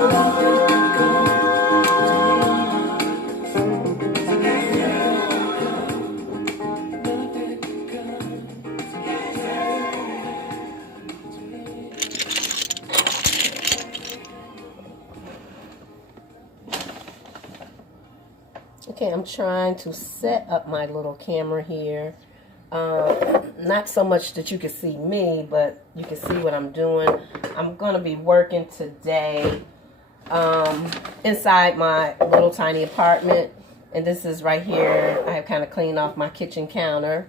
Okay, I'm trying to set up my little camera here. Not so much that you can see me, but you can see what I'm doing. I'm going to be working today inside my little tiny apartment. And this is right here. I have kind of cleaned off my kitchen counter.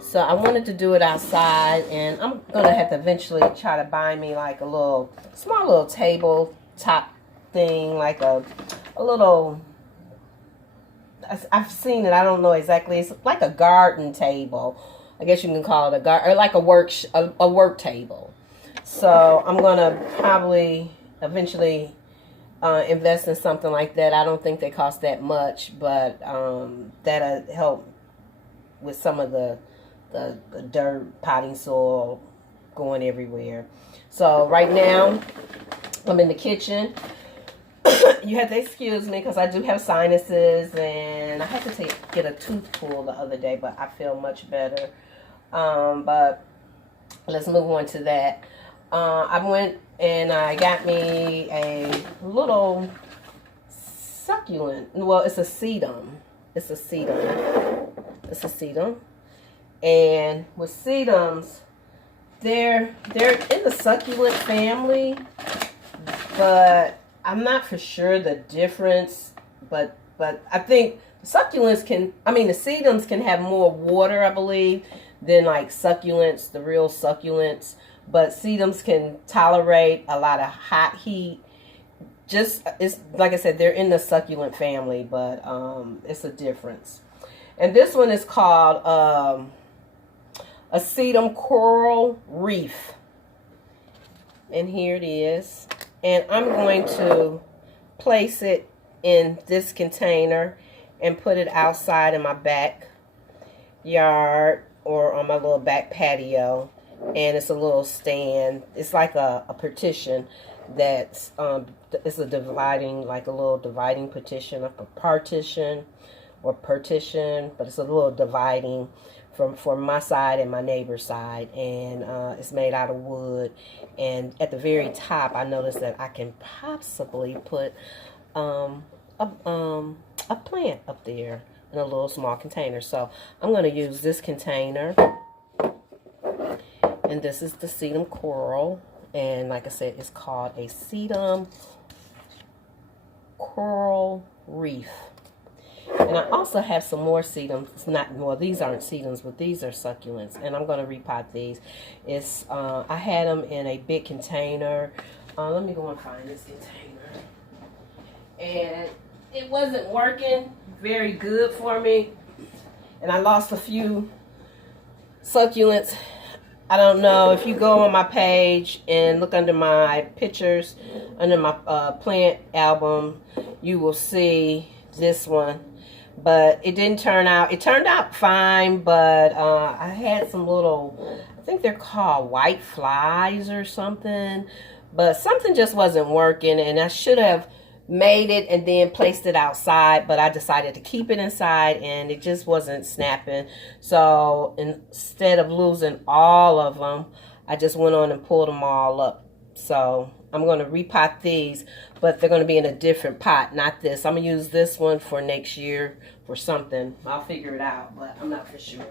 So I wanted to do it outside, and I'm going to have to eventually try to buy me like a little, small little table top thing, like a little, I've seen it, I don't know exactly, it's like a garden table. I guess you can call it a garden, or like a work table. So I'm going to probably eventually invest in something like that. I don't think they cost that much, but that'll help with some of the dirt, potting soil going everywhere. So right now, I'm in the kitchen. You have to excuse me because I do have sinuses, and I had to get a tooth pulled the other day, but I feel much better. But let's move on to that. I went and I got me a little succulent. Well, it's a sedum. It's a sedum. It's a sedum. And with sedums, they're in the succulent family, but I'm not for sure the difference. But I think succulents the sedums can have more water, I believe, than like succulents, the real succulents. But sedums can tolerate a lot of hot heat. It's like I said, they're in the succulent family, but it's a difference. And this one is called a sedum coral reef. And here it is. And I'm going to place it in this container and put it outside in my backyard or on my little back patio. And it's a little stand. It's like a partition that's it's a dividing, like a little dividing partition, like a partition or partition, but it's a little dividing from my side and my neighbor's side, and it's made out of wood. And at the very top, I noticed that I can possibly put a plant up there in a little small container. So I'm going to use this container, and this is the sedum coral, and like I said, it's called a sedum coral reef. And I also have some more sedums. These aren't sedums, but these are succulents. And I'm going to repot these. I had them in a big container. Let me go and find this container. And it wasn't working very good for me. And I lost a few succulents. I don't know if you go on my page and look under my pictures, under my plant album, you will see this one. But it didn't turn out. It turned out fine, but I had some little, I think they're called white flies or something. But something just wasn't working, and I should have made it and then placed it outside. But I decided to keep it inside, and it just wasn't snapping. So instead of losing all of them, I just went on and pulled them all up. So I'm going to repot these, but they're going to be in a different pot, not this. I'm going to use this one for next year for something. I'll figure it out, but I'm not for sure.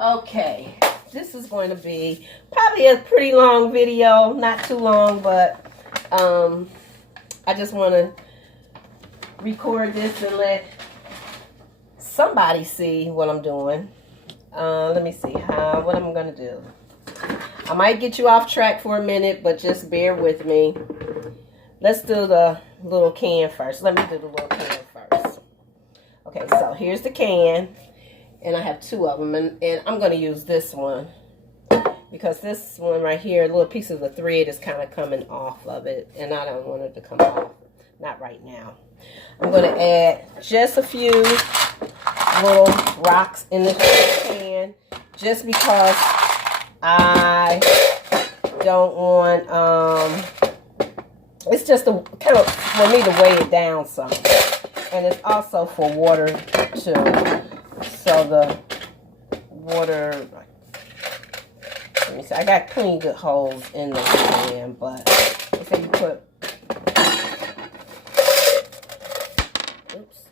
Okay, this is going to be probably a pretty long video. Not too long, but I just want to record this and let somebody see what I'm doing. Let me see what I'm going to do. I might get you off track for a minute, but just bear with me. Let's do the little can first. Let me do the little can first. Okay, so here's the can, and I have two of them, and I'm going to use this one because this one right here, a little piece of the thread is kind of coming off of it, and I don't want it to come off. Not right now. I'm going to add just a few little rocks in the can just because I don't want It's just a kind of for me to weigh it down some. And it's also for water too. So the water, let me see, I got clean good holes in the pan, but let's say you put, oops,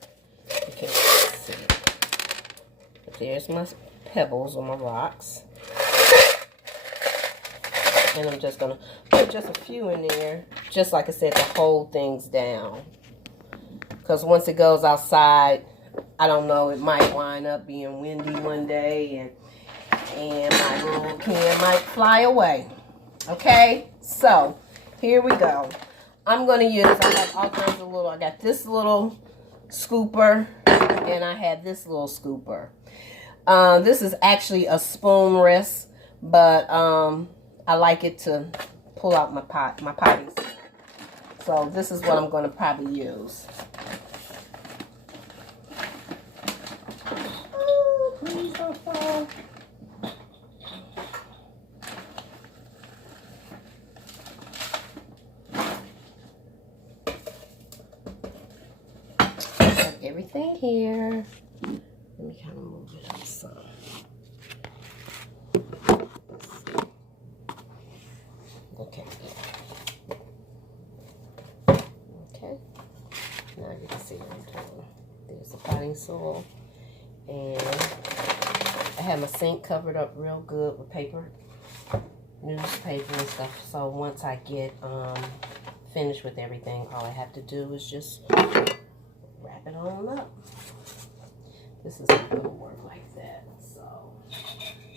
you can't see. But there's my pebbles or my rocks. And I'm just going to put just a few in there, just like I said, to hold things down. Because once it goes outside, I don't know, it might wind up being windy one day and my little can might fly away. Okay, so here we go. I'm going to use, I have all kinds of little, I got this little scooper and I have this little scooper. This is actually a spoon rest, but I like it to pull out my potties. So this is what I'm going to probably use. Oh, please don't fall. Got everything here. Let me kind of move it up some. Okay. Okay. Now you can see what I'm doing. There's the potting soil. And I have my sink covered up real good with paper, newspaper and stuff. So once I get finished with everything, all I have to do is just wrap it on up. This is not going to work like that. So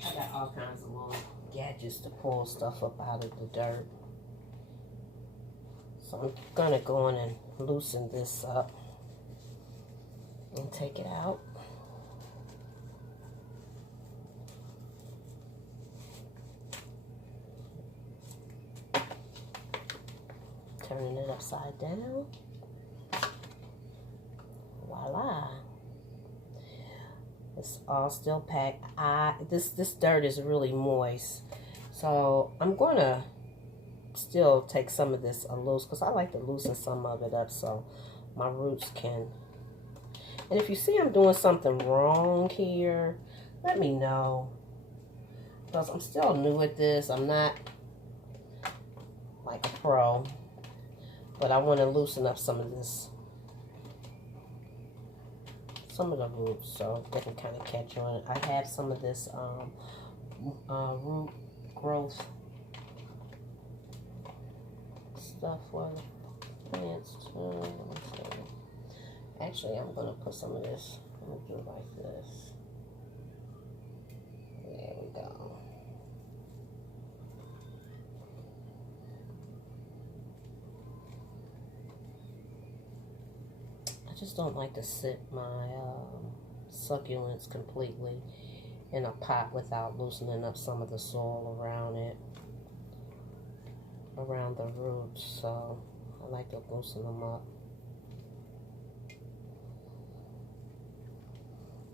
I got all kinds of little gadgets to pull stuff up out of the dirt. So I'm going to go in and loosen this up and take it out. Turning it upside down. Voila. It's all still packed. This dirt is really moist. So I'm going to still take some of this loose because I like to loosen some of it up so my roots can. And if you see I'm doing something wrong here, let me know. Because I'm still new at this. I'm not like a pro. But I want to loosen up some of this. Some of the roots so they can kind of catch on. I have some of this root growth stuff for the plants too. Actually, I'm going to put some of this. I'm going to do it like this. There we go. I just don't like to sit my succulents completely in a pot without loosening up some of the soil around it, around the roots. So I like to loosen them up.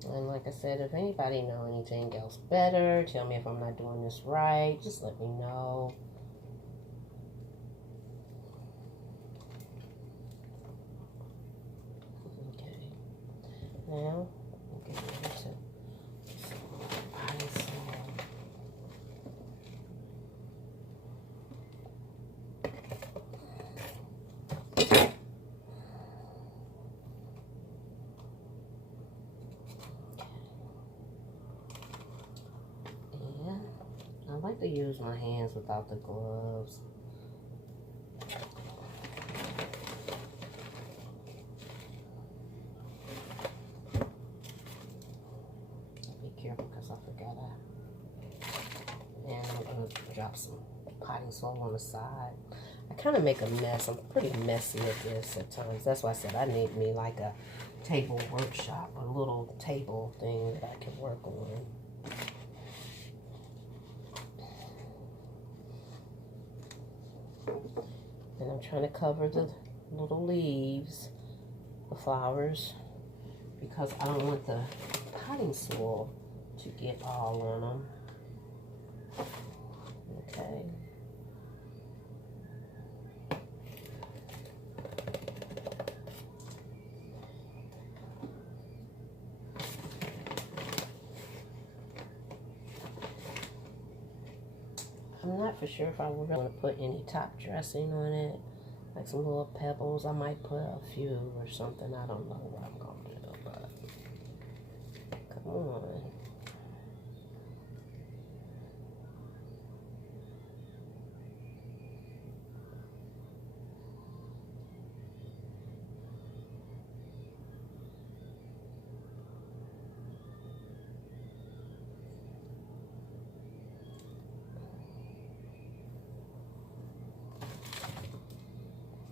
And like I said, if anybody know anything else better, tell me if I'm not doing this right, just let me know. Okay. Now, I'm getting ready to potting soil. I like to use my hands without the gloves. Be careful because I forgot and I'm going to drop some potting soil on the side. I kind of make a mess. I'm pretty messy at this at times. That's why I said I need me like a table workshop, a little table thing that I can work on. And I'm trying to cover the little leaves, the flowers, because I don't want the potting soil to get all on them. Okay. I'm not for sure if I would want to put any top dressing on it. Like some little pebbles. I might put a few or something. I don't know what I'm going to do, but come on.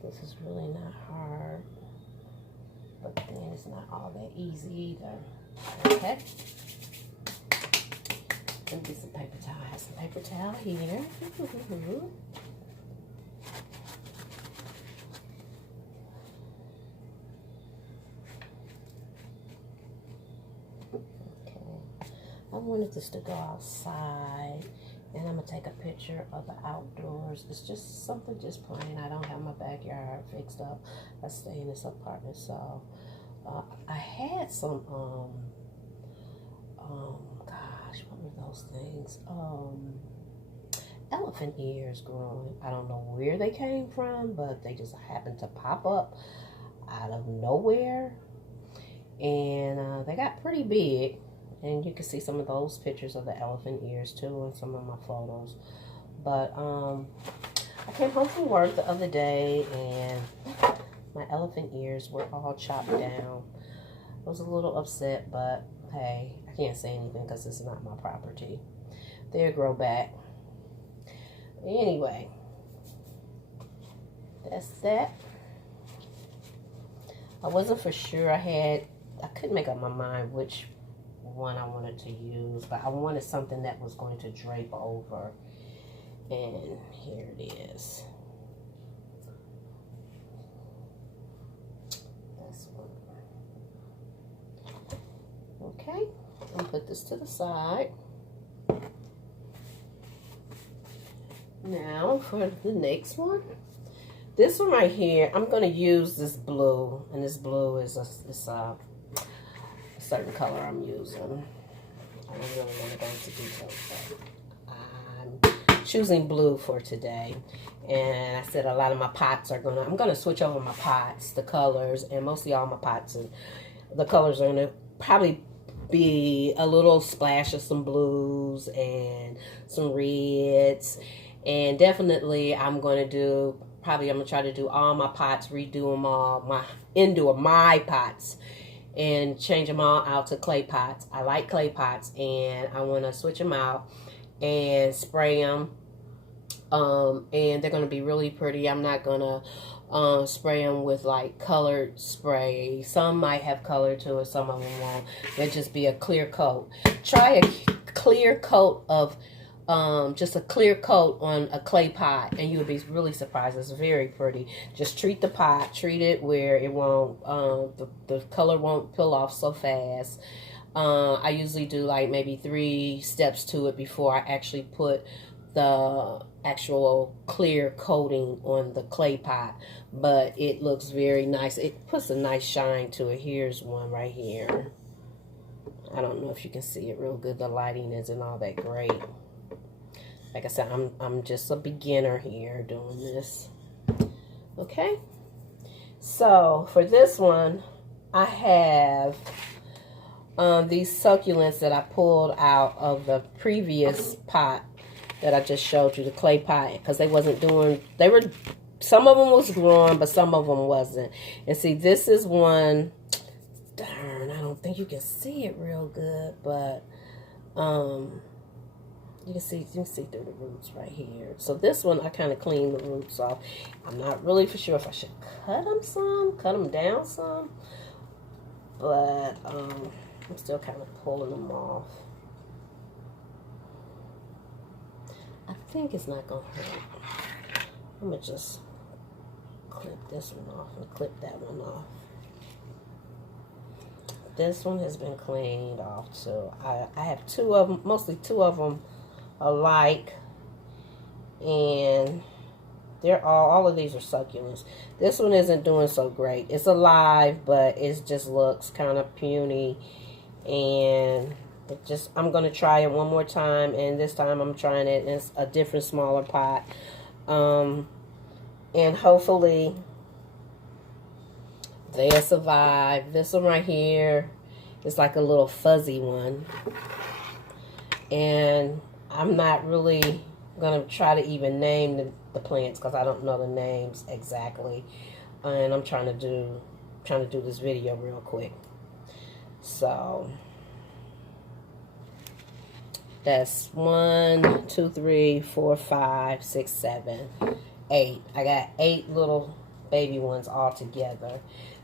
This is really not hard, but then it's not all that easy either. Okay. Let me get some paper towel. I have some paper towel here. Okay. I wanted this to go outside. And I'm going to take a picture of the outdoors. It's just something just plain. I don't have my backyard fixed up. I stay in this apartment. So I had some, gosh, what were those things? Elephant ears growing. I don't know where they came from, but they just happened to pop up out of nowhere. And they got pretty big. And you can see some of those pictures of the elephant ears too in some of my photos. But I came home from work the other day and my elephant ears were all chopped down. I was a little upset, but hey, I can't say anything because it's not my property. They'll grow back. Anyway, that's that. I wasn't for sure. I couldn't make up my mind which one I wanted to use, but I wanted something that was going to drape over, and here it is. This one. Okay, I'll put this to the side. Now for the next one. This one right here, I'm going to use this blue, and this blue is a certain color I'm using. I don't really want to go into details, but I'm choosing blue for today. And I said a lot of my pots are I'm gonna switch over my pots, the colors, and mostly all my pots, and the colors are gonna probably be a little splash of some blues and some reds, and definitely I'm gonna try to do all my pots, redo them all, my pots, and change them all out to clay pots. I like clay pots, and I want to switch them out and spray them. And they're going to be really pretty. I'm not going to spray them with like colored spray. Some might have color to it, some of them won't. It'll just be a clear coat. Try a clear coat of just a clear coat on a clay pot, and you would be really surprised. It's very pretty. Just treat the pot, treat it where it won't, the color won't peel off so fast. I usually do like maybe 3 steps to it before I actually put the actual clear coating on the clay pot, but it looks very nice. It puts a nice shine to it. Here's one right here. I don't know if you can see it real good. The lighting isn't all that great. Like I said, I'm just a beginner here doing this. Okay. So for this one, I have these succulents that I pulled out of the previous pot that I just showed you, the clay pot, because they wasn't doing, some of them was growing, but some of them wasn't. And see, this is one, darn, I don't think you can see it real good, but you can see through the roots right here. So this one, I kind of cleaned the roots off. I'm not really for sure if I should cut them down some, but I'm still kind of pulling them off. I think it's not going to hurt. I'm going to just clip this one off and clip that one off. This one has been cleaned off too. I have 2 of them, mostly 2 of them alike, and they're all of these are succulents. This one isn't doing so great. It's alive, but it just looks kind of puny, and I'm going to try it one more time, and this time I'm trying it in a different, smaller pot. And hopefully they'll survive. This one right here is like a little fuzzy one. And I'm not really going to try to even name the plants because I don't know the names exactly. And I'm trying to do this video real quick. So that's 1, 2, 3, 4, 5, 6, 7, 8. I got 8 little baby ones all together.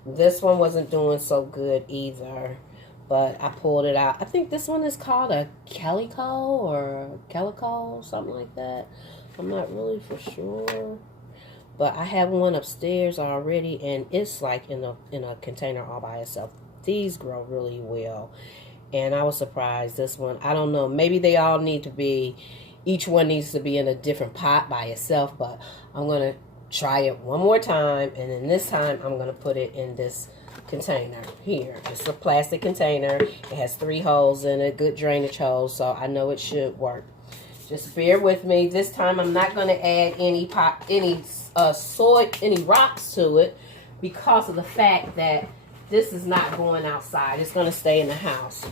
This one wasn't doing so good either, but I pulled it out. I think this one is called a calico, something like that. I'm not really for sure, but I have one upstairs already, and it's like in a container all by itself. These grow really well, and I was surprised. This one, I don't know, maybe they all need to be, each one needs to be in a different pot by itself, but I'm gonna try it one more time, and then this time I'm gonna put it in this container here. It's a plastic container. It has 3 holes in it, good drainage holes, so I know it should work. Just bear with me. This time I'm not going to add any soil, any rocks to it, because of the fact that this is not going outside. It's going to stay in the house.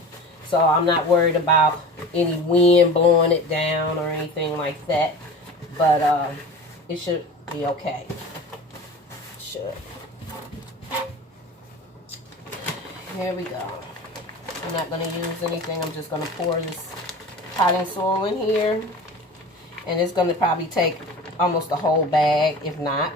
So I'm not worried about any wind blowing it down or anything like that. But it should be okay. It should. Here we go. I'm not going to use anything. I'm just going to pour this potting soil in here. And it's going to probably take almost a whole bag, if not.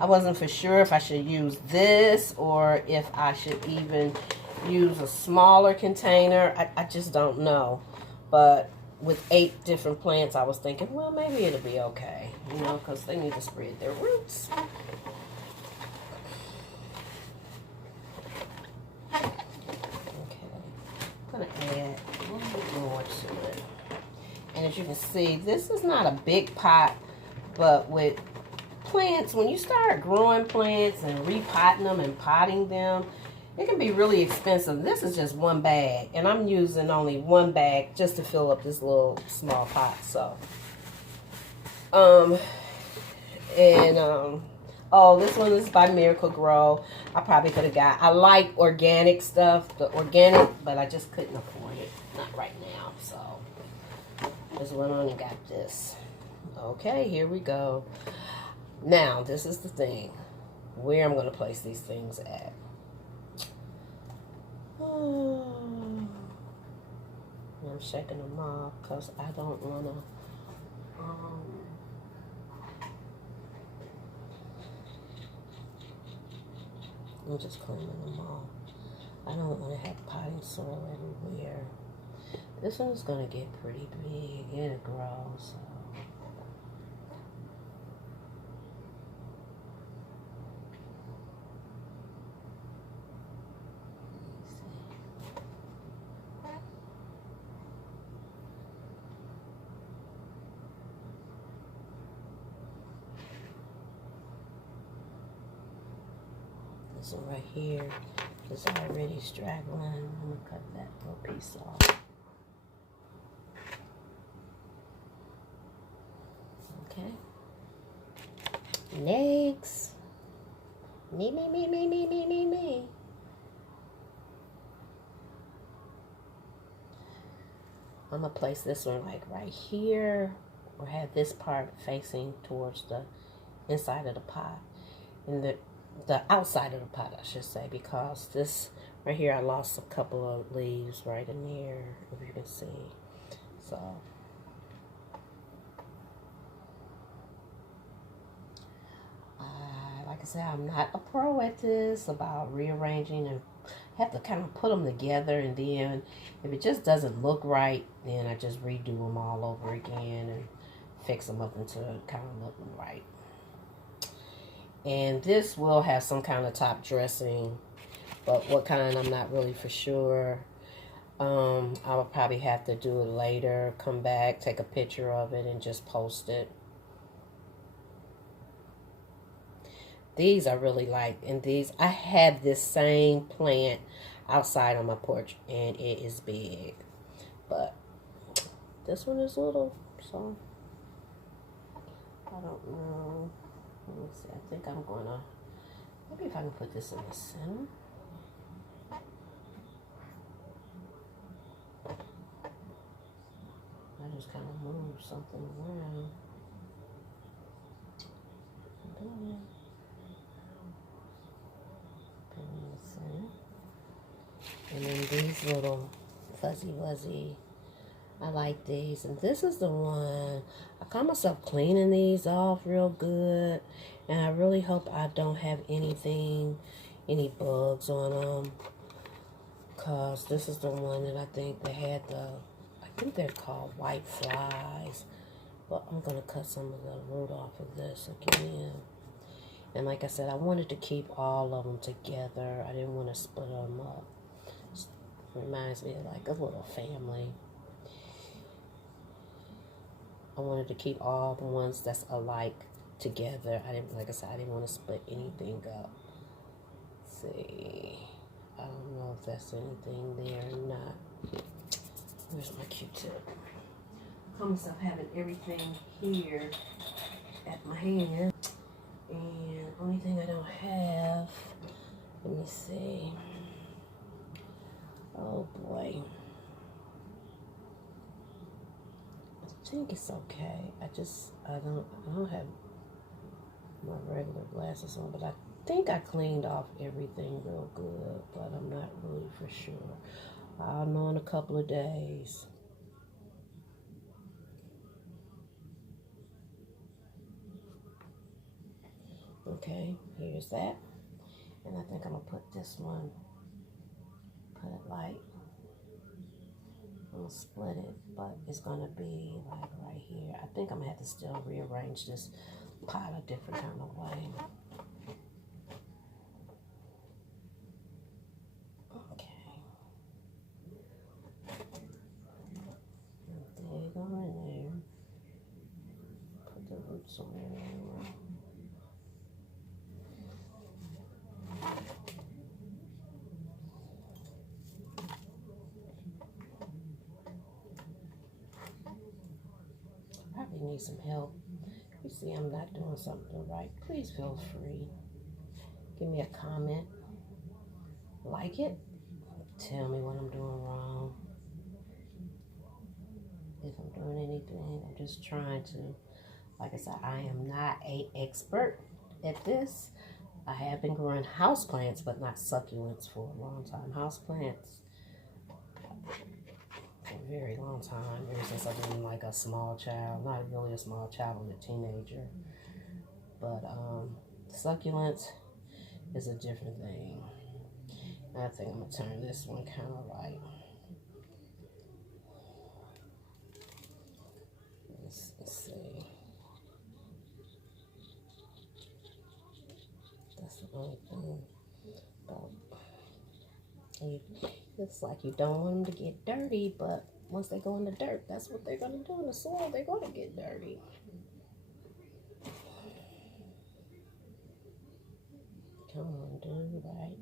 I wasn't for sure if I should use this or if I should even use a smaller container. I just don't know. But with 8 different plants, I was thinking, well, maybe it'll be okay, you know, because they need to spread their roots. Okay, I'm going to add a little bit more to it. And as you can see, this is not a big pot, but with plants, when you start growing plants and repotting them and potting them, it can be really expensive. This is just 1 bag, and I'm using only 1 bag just to fill up this little small pot. So, oh, this one is by Miracle Grow. I probably could have got, I like organic stuff, but I just couldn't afford it, not right now. So, just went on and got this. Okay, here we go. Now, this is the thing, where I'm going to place these things at. I'm shaking them off because I don't want to I'm just cleaning them off. I don't want to have potting soil everywhere. This one is going to get pretty big. It'll grow, so this one right here is already straggling. I'm going to cut that little piece off. Okay. Next. Me. I'm going to place this one like right here, or have this part facing towards the inside of the pot. And the outside of the pot, I should say, because this right here, I lost a couple of leaves right in there, if you can see. So, like I said, I'm not a pro at this, about rearranging, and have to kind of put them together, and then if it just doesn't look right, then I just redo them all over again and fix them up until it kind of looking right. And this will have some kind of top dressing, but what kind, I'm not really for sure. I will probably have to do it later, come back, take a picture of it, and just post it. These I really like, and these, I have this same plant outside on my porch, and it is big, but this one is little, so I don't know. Let me see. I think I'm gonna, maybe if I can put this in the center. I just kind of move something around. And then these little fuzzy wuzzy, I like these. And this is the one, I caught myself cleaning these off real good. And I really hope I don't have anything, any bugs on them. Because this is the one that I think they had the, I think they're called white flies. But I'm going to cut some of the root off of this again. And like I said, I wanted to keep all of them together. I didn't want to split them up. It reminds me of like a little family. I wanted to keep all the ones that's alike together. I didn't, like I said, I didn't want to split anything up. Let's see. I don't know if that's anything there or not. Where's my Q-tip? I call myself having everything here at my hand. And only thing I don't have, let me see. Oh boy. I think it's okay. I don't have my regular glasses on, but I think I cleaned off everything real good, but I'm not really for sure. I'll know in a couple of days. Okay, here's that. And I think I'm gonna put this one, put it like, I'm gonna split it, but it's gonna be like right here. I think I'm gonna have to still rearrange this pot a different kind of way. Okay. There you go in there. Put the roots on there. Probably need some help. You see I'm not doing something right, please feel free. Give me a comment. Like it. Tell me what I'm doing wrong. If I'm doing anything, I'm just trying to, like I said, I am not an expert at this. I have been growing houseplants, but not succulents for a long time. Houseplants for a very long time, ever since I've been like a small child. Not really a small child, I'm a teenager. But succulents is a different thing. I think I'm going to turn this one kind of like, let's see. That's the only thing about, it's like you don't want them to get dirty, but once they go in the dirt, that's what they're going to do in the soil. They're going to get dirty. Come on, dude, right?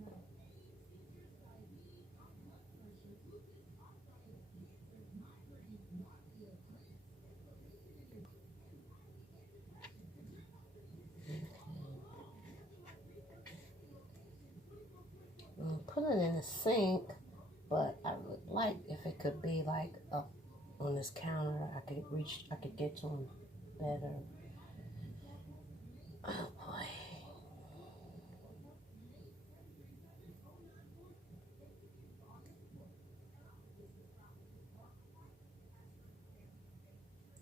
Put it in the sink, but I would like if it could be like up on this counter. I could get to them better. Oh boy.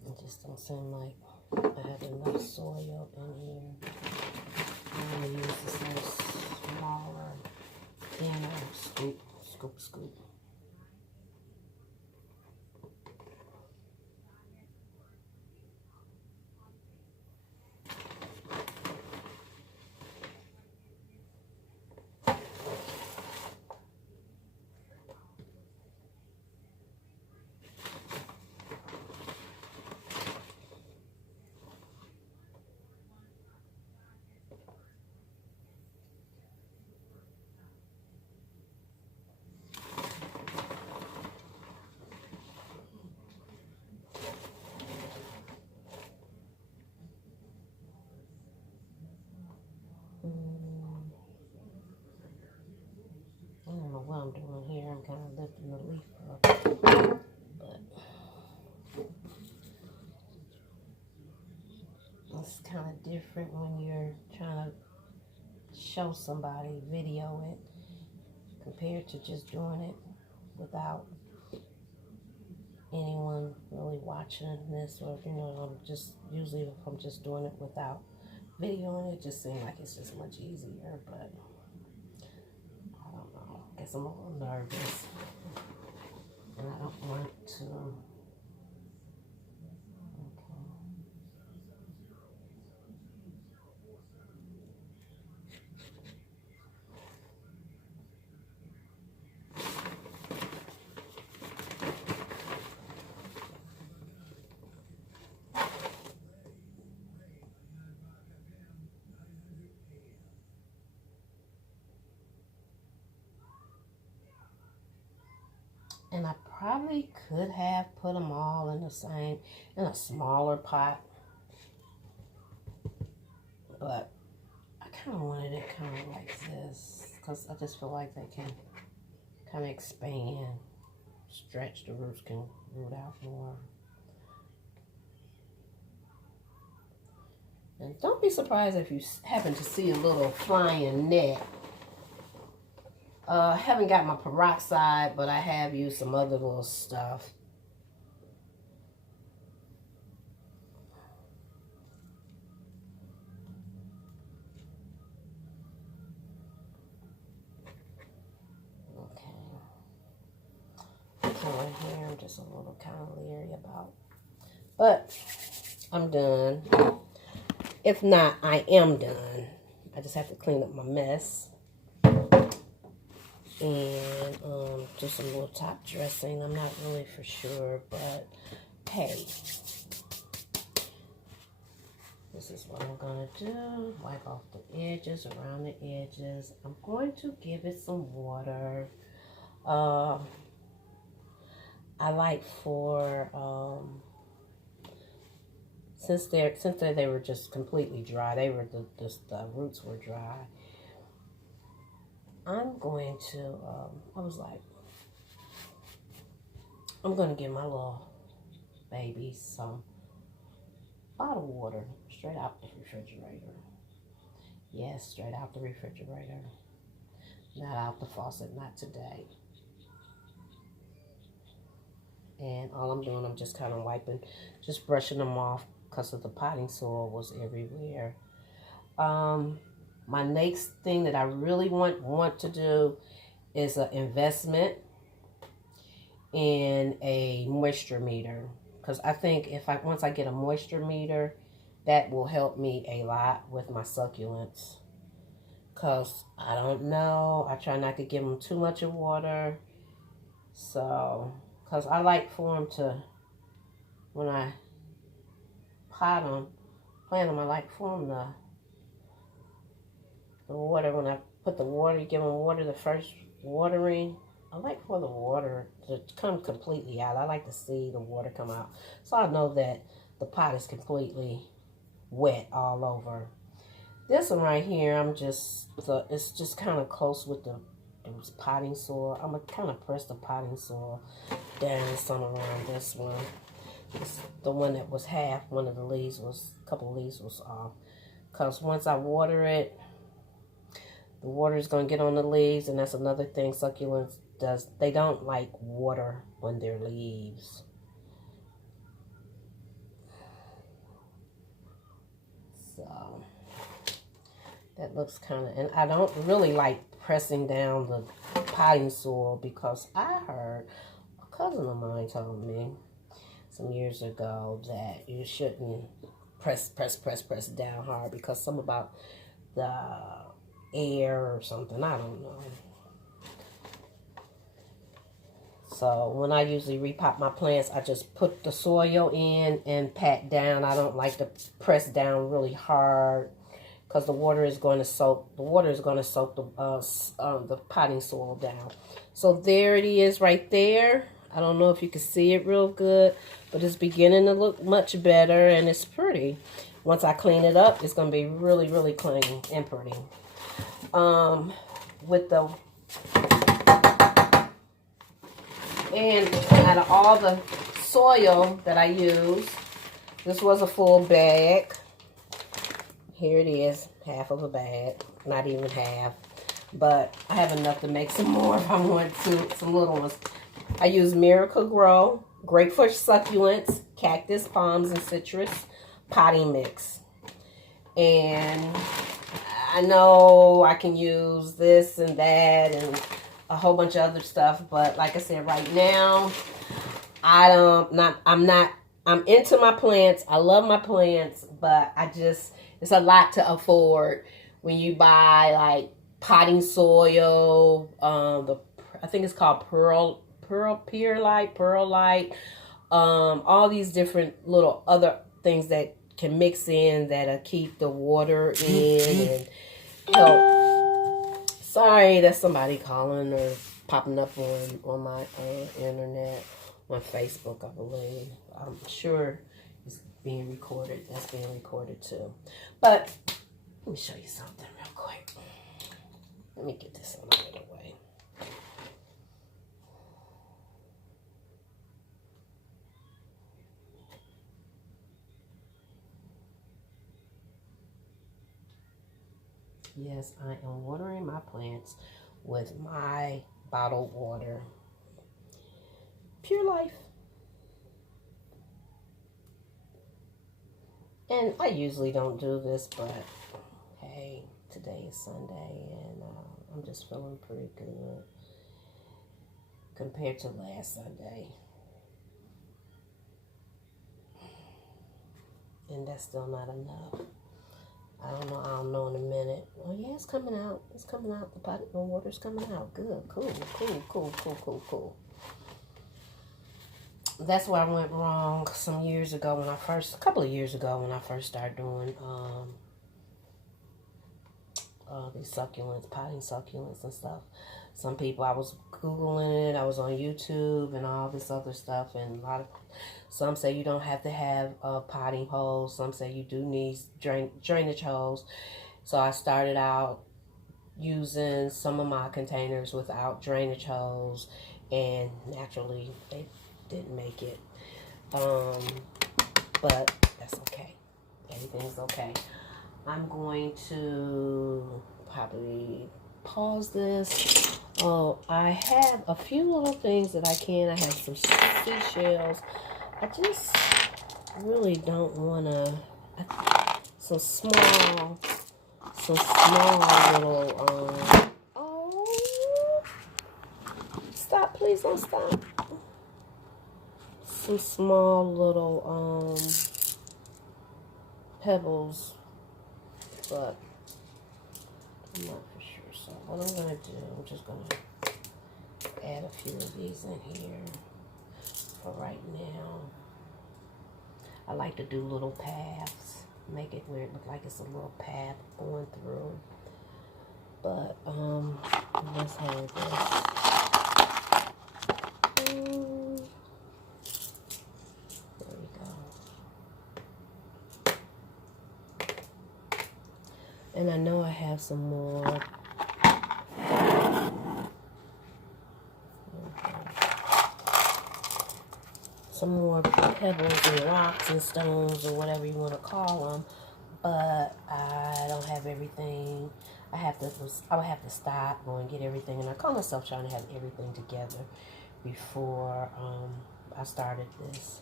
It just don't seem like I have enough soil in here. I'm gonna use this nice smaller, thinner scoop. kind of lifting the leaf up. But it's kind of different when you're trying to show somebody, video it, compared to just doing it without anyone really watching this, or I'm just usually if I'm just doing it without videoing it, just seems like it's just much easier. But I don't know, I guess I'm a little nervous and I don't want to. And I probably could have put them all in a smaller pot. But I kind of wanted it kind of like this, because I just feel like they can kind of expand, stretch, the roots can root out more. And don't be surprised if you happen to see a little flying net. I haven't got my peroxide, but I have used some other little stuff. Okay. Right here, I'm just a little kind of leery about. But I'm done. If not, I am done. I just have to clean up my mess. And do some little top dressing. I'm not really for sure, but hey, this is what I'm gonna do. Wipe off the edges, around the edges. I'm going to give it some water. I like for since they were just completely dry. They were the roots were dry. I'm going to, I was like, I'm going to give my little baby some bottled water straight out the refrigerator. Yes, straight out the refrigerator. Not out the faucet, not today. And all I'm doing, I'm just kind of wiping, just brushing them off because of the potting soil was everywhere. My next thing that I really want to do is an investment in a moisture meter, because I think once I get a moisture meter, that will help me a lot with my succulents. Because I don't know, I try not to give them too much of water. So, because I like for them to, when I plant them, I like for them to. The water, when I put the water, give them water, the first watering, I like for the water to come completely out. I like to see the water come out, so I know that the pot is completely wet all over. This one right here, it's just kind of close with the potting soil. I'm going to kind of press the potting soil down some around this one. It's the one that was half, a couple of leaves was off. Because once I water it, the water is going to get on the leaves, and that's another thing succulents does. They don't like water on their leaves. So, that looks kind of, and I don't really like pressing down the potting soil, because I heard, a cousin of mine told me some years ago that you shouldn't press down hard, because something about the air or something, I don't know. So when I usually repot my plants, I just put the soil in and pat down. I don't like to press down really hard, because the water is going to soak the potting soil down. So there it is right there. I don't know if you can see it real good, but it's beginning to look much better, and it's pretty. Once I clean it up, it's going to be really, really clean and pretty. With the And out of all the soil that I used, this was a full bag. Here it is, half of a bag, not even half. But I have enough to make some more if I want to, some little ones. I use Miracle Grow, great for succulents, cactus, palms, and citrus potting mix. And I know I can use this and that and a whole bunch of other stuff, but like I said, right now, I'm into my plants. I love my plants, but it's a lot to afford when you buy like potting soil. I think it's called perlite, all these different little other things that can mix in that'll keep the water in and help. Sorry, that's somebody calling or popping up on my internet, on Facebook, I believe. I'm sure it's being recorded. That's being recorded too. But let me show you something real quick. Let me get this out of the way. Yes, I am watering my plants with my bottled water. Pure Life. And I usually don't do this, but hey, today is Sunday and I'm just feeling pretty good compared to last Sunday. And that's still not enough. I'll know in a minute. Oh yeah, it's coming out. It's coming out. The water's coming out. Good. Cool. That's where I went wrong some years ago a couple of years ago when I first started doing these succulents, potting succulents and stuff. Some people, I was Googling it, I was on YouTube and all this other stuff, and some say you don't have to have potting holes. Some say you do need drainage holes. So I started out using some of my containers without drainage holes, and naturally they didn't make it. But that's okay. Everything's okay. I'm going to probably pause this. Oh, I have a few little things that I have some seashells. I just really don't want to. Some small little. Oh, stop! Please don't stop. Some small little pebbles, but I'm not for sure. So what I'm gonna do, I'm just gonna add a few of these in here for right now. I like to do little paths, make it where it looks like it's a little path going through. But let's have this. There we go. And I know I have some more. Some more pebbles and rocks and stones or whatever you want to call them, but I don't have everything. I would have to stop, go and get everything, and I call myself trying to have everything together before I started this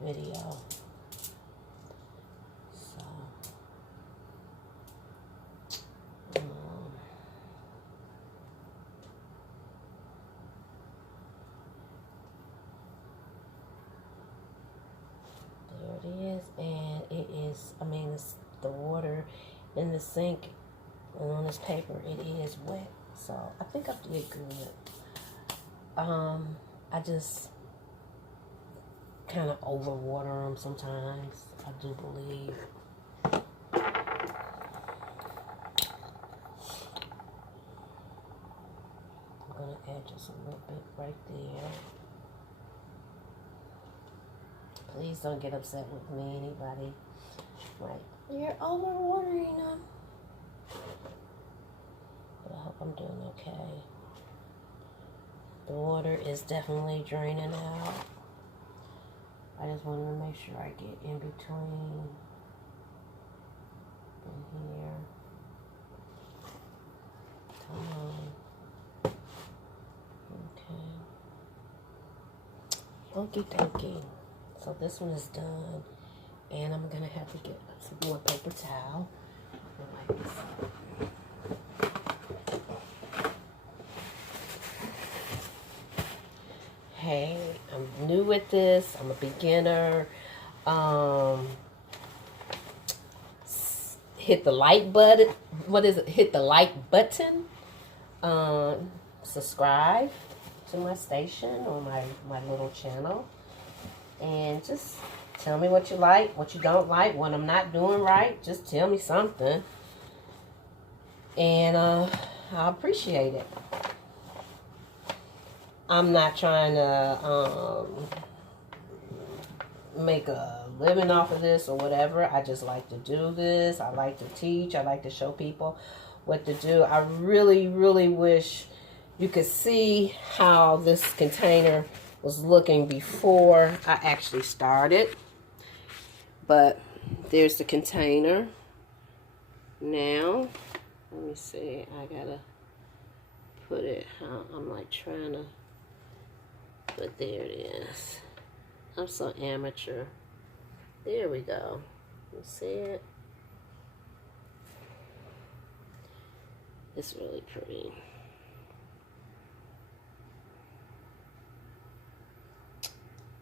video. So there it is, and it is, it's the water in the sink and on this paper, it is wet, so I think I did good. I just kind of overwater them sometimes, I do believe. I'm gonna add just a little bit right there. Please don't get upset with me, anybody. Right, you're overwatering them. But I hope I'm doing okay. The water is definitely draining out. I just wanted to make sure I get in between in here. Come on. Okay. Okie dokie. So this one is done. And I'm going to have to get some more paper towel. And wipe this up. Hey, I'm new at this. I'm a beginner. Hit the like button. What is it? Hit the like button. Subscribe to my station or my little channel. And just tell me what you like, what you don't like, what I'm not doing right. Just tell me something. And I appreciate it. I'm not trying to make a living off of this or whatever. I just like to do this. I like to teach. I like to show people what to do. I really, really wish you could see how this container was looking before I actually started. But there's the container. Now, let me see. I gotta put it how I'm like trying to. But there it is. I'm so amateur. There we go. You see it? It's really pretty.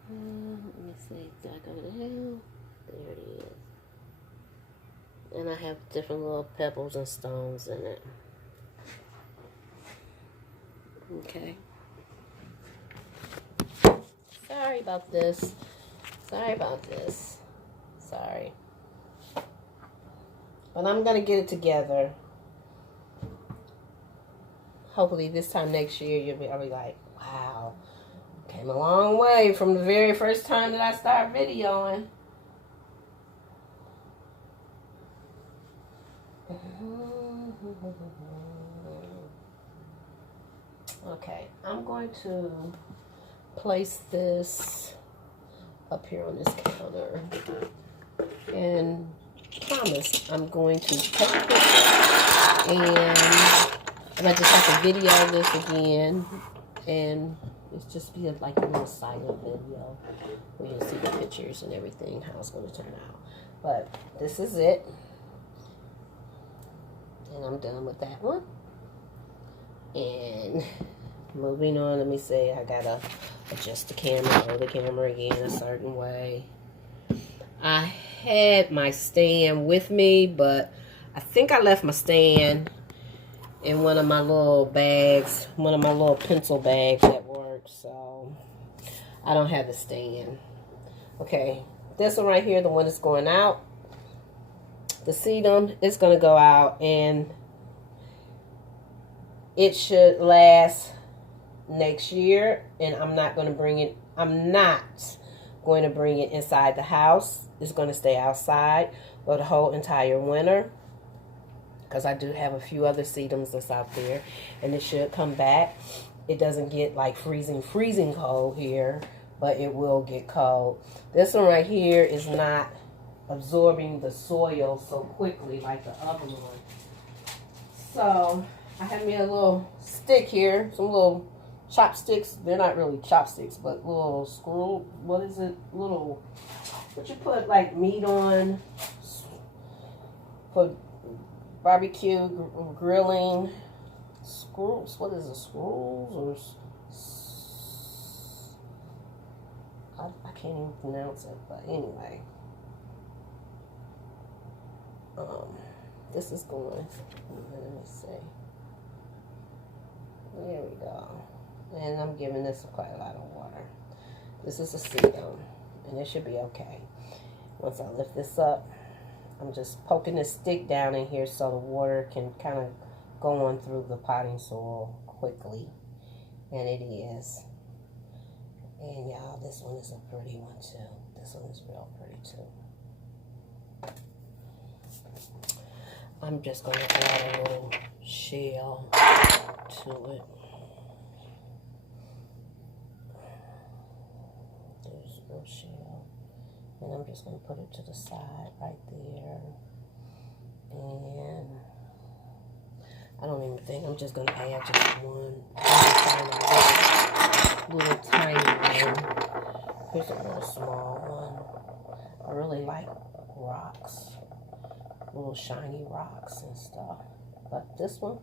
Let me see. Did I go to the hell? There it is. And I have different little pebbles and stones in it. Okay. Sorry about this. Sorry about this. Sorry. But I'm going to get it together. Hopefully this time next year I'll be like, wow. Came a long way from the very first time that I started videoing. Okay, I'm going to place this up here on this counter, and promise I'm going to take this and I just have to video this again, and it's just be like a little silent video where you'll see the pictures and everything, how it's going to turn out. But this is it, and I'm done with that one. And moving on, let me see, I gotta adjust the camera, hold the camera again a certain way. I had my stand with me, but I think I left my stand in one of my little bags, one of my little pencil bags at work, so I don't have the stand. Okay, this one right here, the one that's going out, the sedum is going to go out, and it should last next year, and I'm not going to bring it inside the house. It's going to stay outside for the whole entire winter, because I do have a few other sedums that's out there, and it should come back. It doesn't get like freezing cold here, but it will get cold. This one right here is not absorbing the soil so quickly like the other one. So I have me a little stick here, some little chopsticks. They're not really chopsticks, but little screw, what is it? Little, what you put like meat on for barbecue, grilling, screws. What is it, screws or I can't even pronounce it, but anyway. This is going, let me see. There we go. And I'm giving this quite a lot of water. This is a sedum, and it should be okay. Once I lift this up, I'm just poking this stick down in here so the water can kind of go on through the potting soil quickly. And it is. And y'all, this one is a pretty one too. This one is real pretty too. I'm just going to add a little shell to it. little shell. And I'm just going to put it to the side right there. And I don't even think, I'm just going to add just one little tiny one. Here's a little small one. I really like rocks, little shiny rocks and stuff. But this one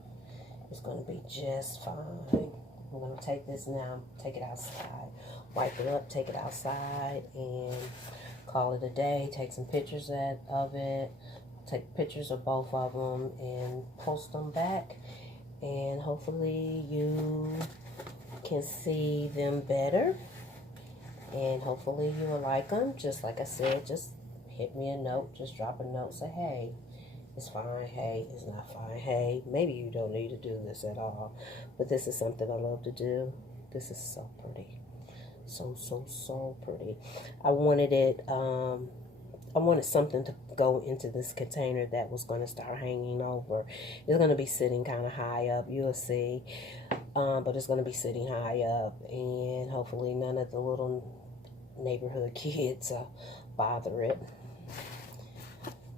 is going to be just fine. I'm going to take this now, take it outside, wipe it up, take it outside, and call it a day. Take some pictures of it, take pictures of both of them, and post them back. And hopefully you can see them better. And hopefully you will like them. Just like I said, just hit me a note. Just drop a note. Say, hey, it's fine. Hey, it's not fine. Hey, maybe you don't need to do this at all. But this is something I love to do. This is so pretty. So pretty. I wanted it, I wanted something to go into this container that was going to start hanging over. It's going to be sitting kind of high up. You'll see. But it's going to be sitting high up. And hopefully none of the little neighborhood kids bother it.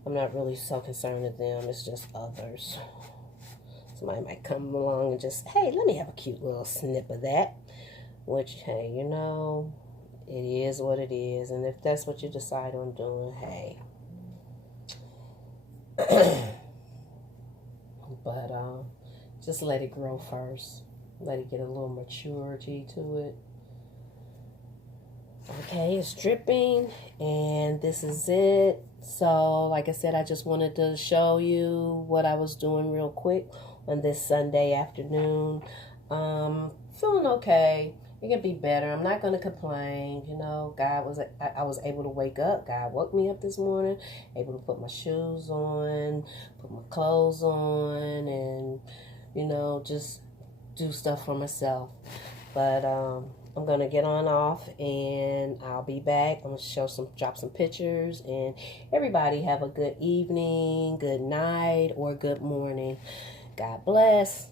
I'm not really so concerned with them. It's just others. Somebody might come along and just, hey, let me have a cute little snip of that. Which, hey, you know, it is what it is. And if that's what you decide on doing, hey. But just let it grow first. Let it get a little maturity to it. Okay, it's dripping, and this is it. So, like I said, I just wanted to show you what I was doing real quick on this Sunday afternoon. Feeling okay. It can be better. I'm not going to complain. You know, I was able to wake up. God woke me up this morning, able to put my shoes on, put my clothes on, and, you know, just do stuff for myself. But I'm going to get on off, and I'll be back. I'm going to drop some pictures, and everybody have a good evening, good night, or good morning. God bless.